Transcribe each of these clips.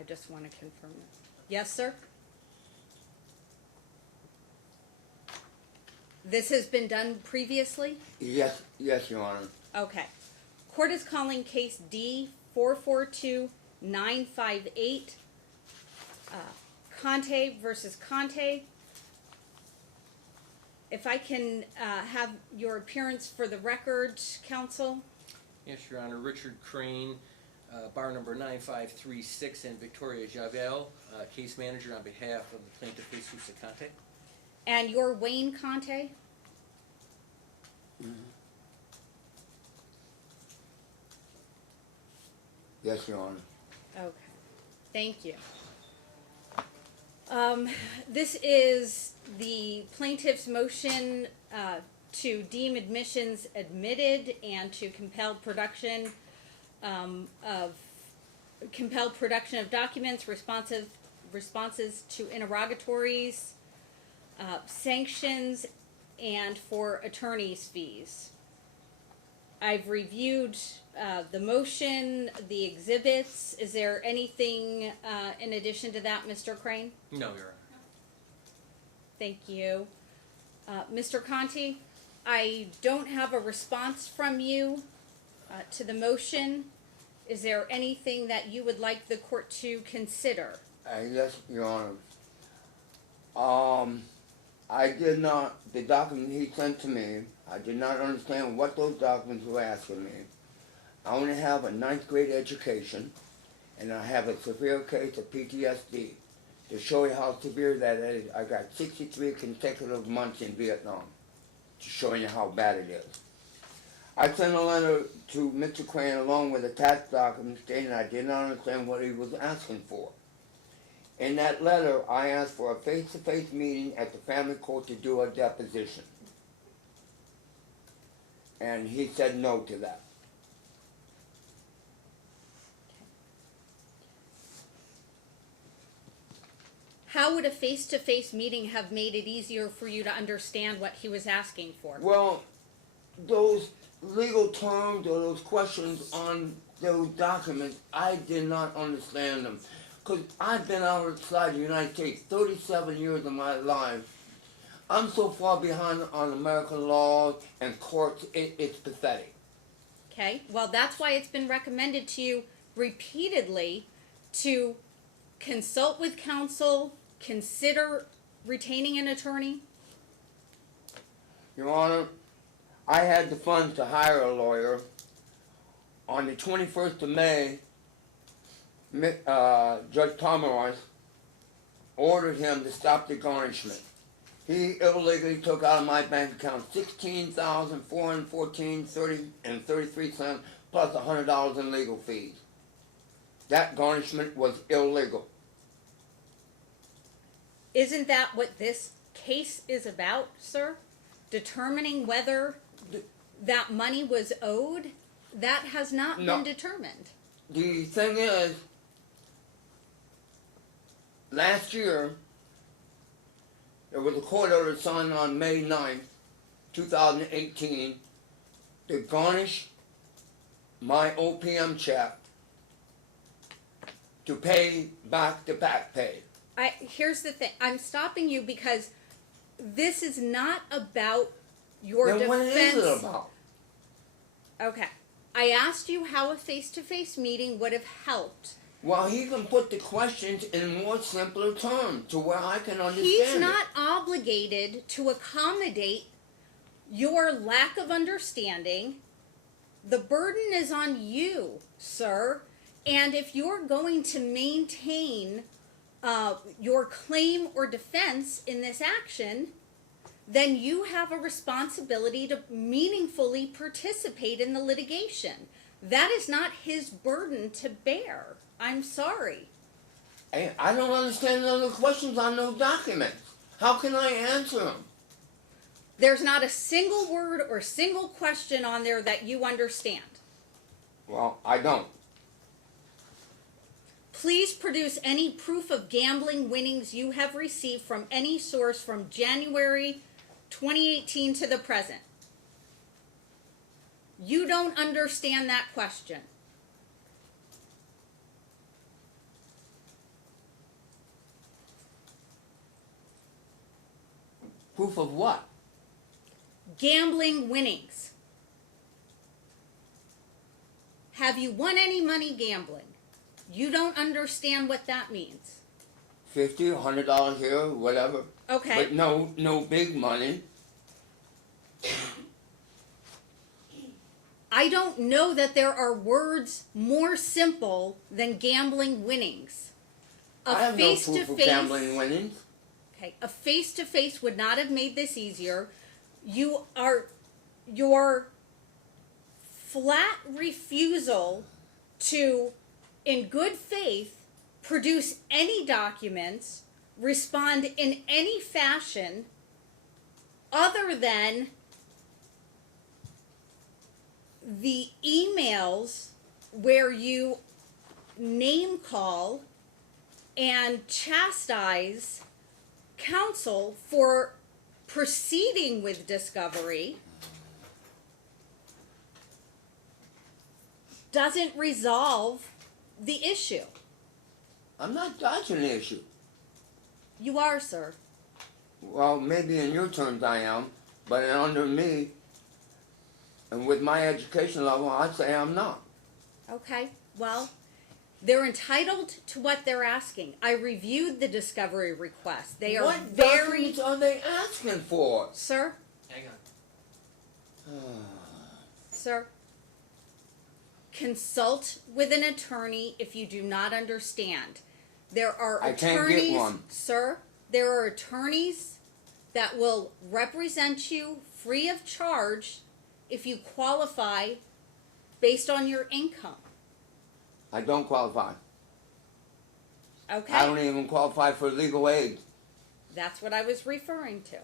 I just want to confirm that. Yes, sir? This has been done previously? Yes, Your Honor. Okay. Court is calling case D 442958, Conte versus Conte. If I can have your appearance for the record, counsel. Yes, Your Honor. Richard Crane, bar number 9536, and Victoria Javel, case manager on behalf of the plaintiff, Jesus Conte. And you're Wayne Conte? Yes, Your Honor. Okay. Thank you. This is the plaintiff's motion to deem admissions admitted and to compel production of documents, responses to interrogatories, sanctions, and for attorney's fees. I've reviewed the motion, the exhibits. Is there anything in addition to that, Mr. Crane? No, Your Honor. Thank you. Mr. Conte, I don't have a response from you to the motion. Is there anything that you would like the court to consider? Yes, Your Honor. I did not, the document he sent to me, I did not understand what those documents were asking me. I only have a 9th grade education, and I have a severe case of PTSD. To show you how severe that is, I got 63 consecutive months in Vietnam, to show you how bad it is. I sent a letter to Mr. Crane along with a tax document stating I did not understand what he was asking for. In that letter, I asked for a face-to-face meeting at the family court to do a deposition. And he said no to that. How would a face-to-face meeting have made it easier for you to understand what he was asking for? Well, those legal terms or those questions on those documents, I did not understand them. Because I've been outside the United States 37 years of my life. I'm so far behind on American laws and courts, it's pathetic. Okay, well, that's why it's been recommended to you repeatedly to consult with counsel, consider retaining an attorney. Your Honor, I had the funds to hire a lawyer. On the 21st of May, Judge Pomeroy ordered him to stop the garnishment. He illegally took out of my bank account $16,414.33 plus $100 in legal fees. That garnishment was illegal. Isn't that what this case is about, sir? Determining whether that money was owed? That has not been determined. The thing is, last year, there was a court order signed on May 9th, 2018, to garnish my OPM check to pay back the back pay. Here's the thing. I'm stopping you because this is not about your defense. Then what is it about? Okay. I asked you how a face-to-face meeting would have helped. Well, he can put the questions in more simpler terms to where I can understand He's it. not obligated to accommodate your lack of understanding. The burden is on you, sir. And if you're going to maintain your claim or defense in this action, then you have a responsibility to meaningfully participate in the litigation. That is not his burden to bear. I'm sorry. I don't understand the other questions on those documents. How can I answer them? There's not a single word or single question on there that you understand. Well, I don't. Please produce any proof of gambling winnings you have received from any source from January 2018 to the present. You don't understand that question. Proof of what? Gambling winnings. Have you won any money gambling? You don't understand what that means. $50, $100 here, whatever. Okay. But no big money. I don't know that there are words more simple than gambling winnings. I have no proof of gambling winnings. Okay, a face-to-face would not have made this easier. Your flat refusal to, in good faith, produce any documents, respond in any fashion other than the emails where you name call and chastise counsel for proceeding with discovery doesn't resolve the issue. I'm not dodging the issue. You are, sir. Well, maybe in your terms I am, but under me, and with my education level, I'd say I'm not. Okay, well, they're entitled to what they're asking. I reviewed the discovery request. They are What very... documents are they asking for? Sir? Hang on. Sir? Consult with an attorney if you do not understand. There are I attorneys... can't get one. Sir, there are attorneys that will represent you free of charge if you qualify based on your income. I don't qualify. Okay? I don't even qualify for legal aid. That's what I was referring to.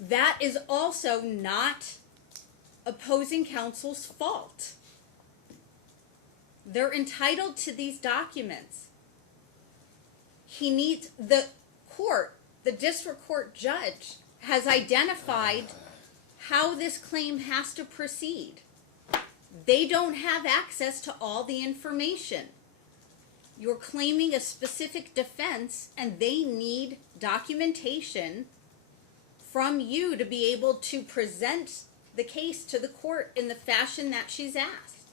That is also not opposing counsel's fault. They're entitled to these documents. He needs, the district court judge has identified how this claim has to proceed. They don't have access to all the information. You're claiming a specific defense, and they need documentation from you to be able to present the case to the court in the fashion that she's asked.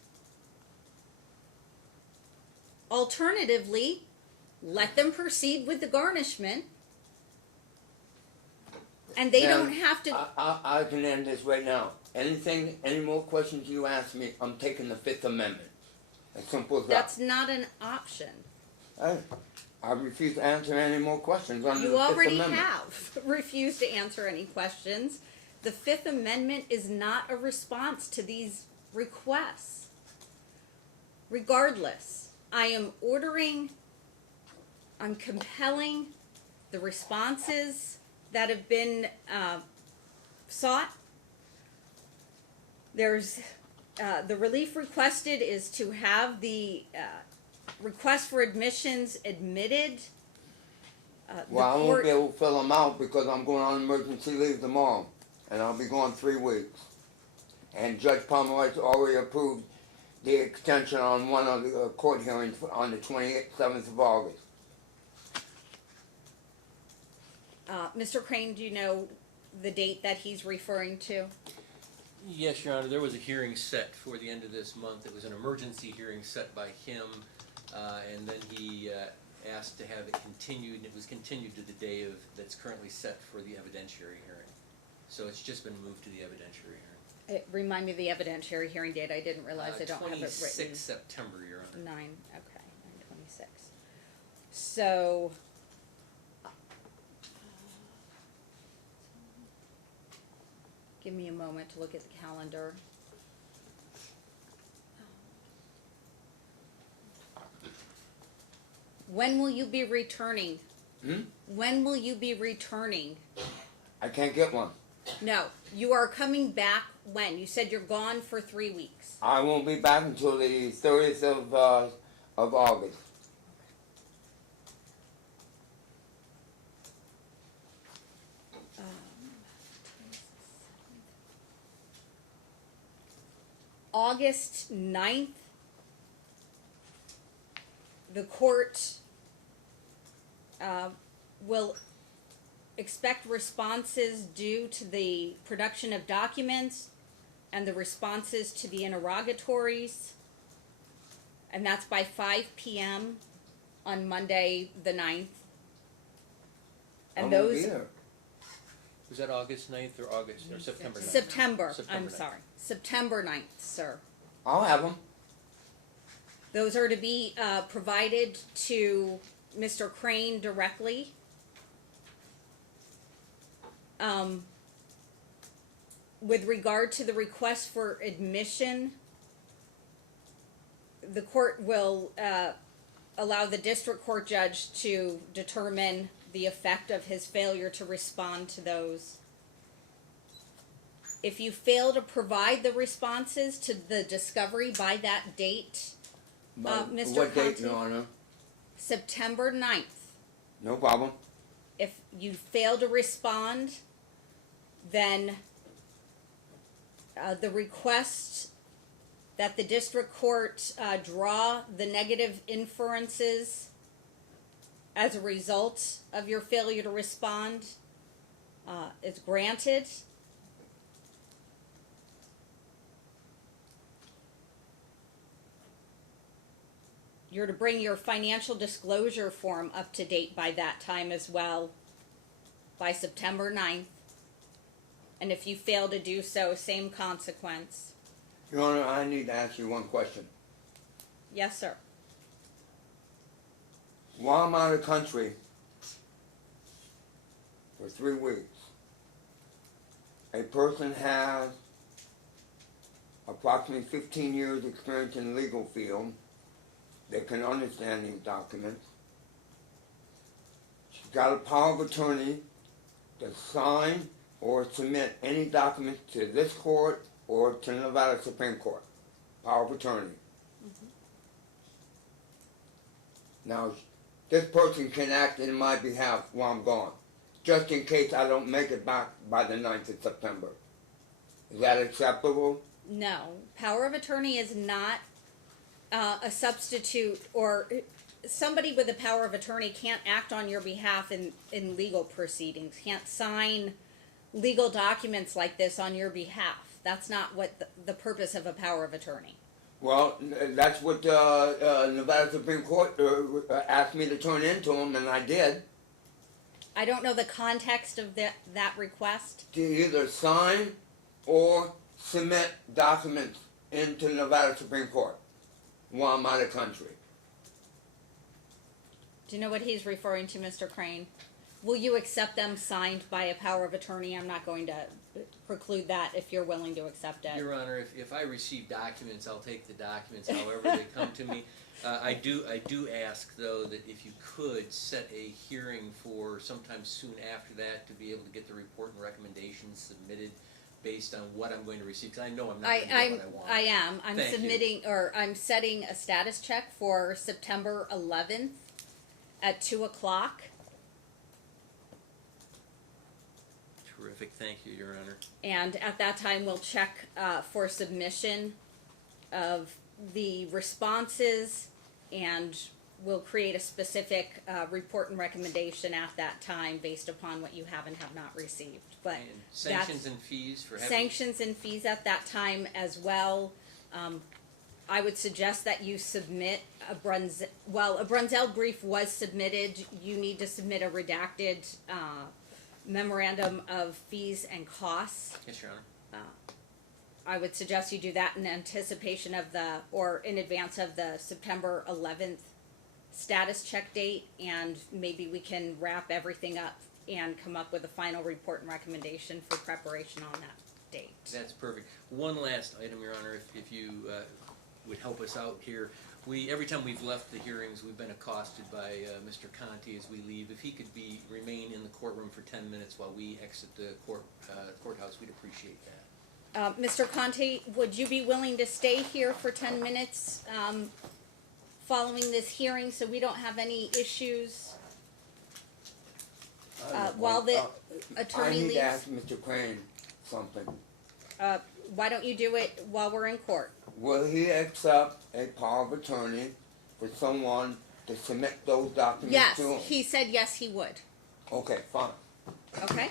Alternatively, let them proceed with the garnishment, and they Now, don't have to... I can end this right now. Any more questions you ask me, I'm taking the Fifth Amendment. As simple as that. That's not an option. Hey, I refuse to answer any more questions under You the Fifth already Amendment. have refused to answer any questions. The Fifth Amendment is not a response to these requests. Regardless, I'm compelling the responses that have been sought. There's the relief requested is to have the request for admissions admitted. Well, I won't be able to fill them out because I'm going on emergency leave tomorrow, and I'll be gone 3 weeks. And Judge Pomrenze already approved the extension on one of the court hearings on the 27th of August. Mr. Crane, do you know the date that he's referring to? Yes, Your Honor, there was a hearing set for the end of this month. It was an emergency hearing set by him, and then he asked to have it continued, and it was continued to the day that's currently set for the evidentiary hearing. So it's just been moved to the evidentiary hearing. Remind me of the evidentiary hearing date. I didn't realize I don't have it written. 26 September, Your Honor. 9/26. So, give me a moment to look at the calendar. When will you be returning? When will you be returning? I can't get one. No, you are coming back when? You said you're gone for 3 weeks. I won't be back until the 30th of August. August 9th, the court will expect responses due to the production of documents and the responses to the interrogatories. And that's by 5 p.m. on Monday, the 9th. And I won't those, be here. Was that August 9th or August, or September 9th? September, September I'm 9th. sorry, September 9th, sir. I'll have them. Those are to be provided to Mr. Crane directly. With regard to the request for admission, the court will allow the district court judge to determine the effect of his failure to respond to those. If you fail to provide the responses to the discovery by that date, Mr. What date, Conte? Your Honor? September 9th, No problem. if you fail to respond, then the request that the district court draw the negative inferences as a result of your failure to respond is granted. You're to bring your financial disclosure form up to date by that time as well, by September 9th. And if you fail to do so, same consequence. Your Honor, I need to ask you one question. Yes, sir. While I'm out of the country for 3 weeks, a person has approximately 15 years experience in the legal field. They can understand these documents. She's got a power of attorney to sign or submit any documents to this court or to the Nevada Supreme Court. Power of attorney. Now, this person can act in my behalf while I'm gone, just in case I don't make it back by the 9th of September. Is that acceptable? No, power of attorney is not a substitute, or somebody with a power of attorney can't act on your behalf in legal proceedings, can't sign legal documents like this on your behalf. That's not what the purpose of a power of attorney. Well, that's what Nevada Supreme Court asked me to turn into them, and I did. I don't know the context of that request. To either sign or submit documents into Nevada Supreme Court while I'm out of country. Do you know what he's referring to, Mr. Crane? Will you accept them signed by a power of attorney? I'm not going to preclude that if you're willing to accept it. Your Honor, if I receive documents, I'll take the documents however they come to me. I do ask, though, that if you could set a hearing for sometime soon after that to be able to get the report and recommendations submitted based on what I'm going to receive, because I know I'm not going to get what I want. I am. I'm Thank you. submitting, or I'm setting a status check for September 11th at 2 o'clock. Terrific, thank you, Your Honor. And at that time, we'll check for submission of the responses, and we'll create a specific report and recommendation at that time based upon what you have and have not received. But And sanctions and fees for having... sanctions and fees at that time as well. I would suggest that you submit a Brunzell brief was submitted. You need to submit a redacted memorandum of fees and costs. Yes, Your Honor. I would suggest you do that in anticipation of or in advance of the September 11th status check date, and maybe we can wrap everything up and come up with a final report and recommendation for preparation on that date. That's perfect. One last item, Your Honor, if you would help us out here. Every time we've left the hearings, we've been accosted by Mr. Conte as we leave. If he could remain in the courtroom for 10 minutes while we exit the courthouse, we'd appreciate that. Mr. Conte, would you be willing to stay here for 10 minutes following this hearing so we don't have any issues while the attorney I need leaves? to ask Mr. Crane something. Why don't you do it while we're in court? Will he accept a power of attorney for someone to submit those documents Yes, to him? he said yes, he would. Okay, fine. Okay?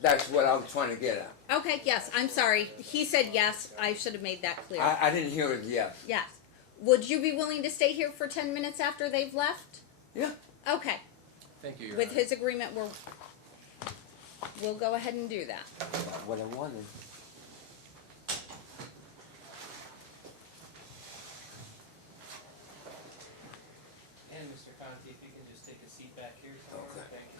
That's what I was trying to get at. Okay, yes, I'm sorry. He said yes. I should have made that clear. I didn't hear it yes. Yes. Would you be willing to stay here for 10 minutes after they've left? Yeah. Okay. Thank you, Your With Honor. his agreement, we'll go ahead and do that. What I wanted. And Mr. Conte, if you can just take a seat back here. Okay. Thank you.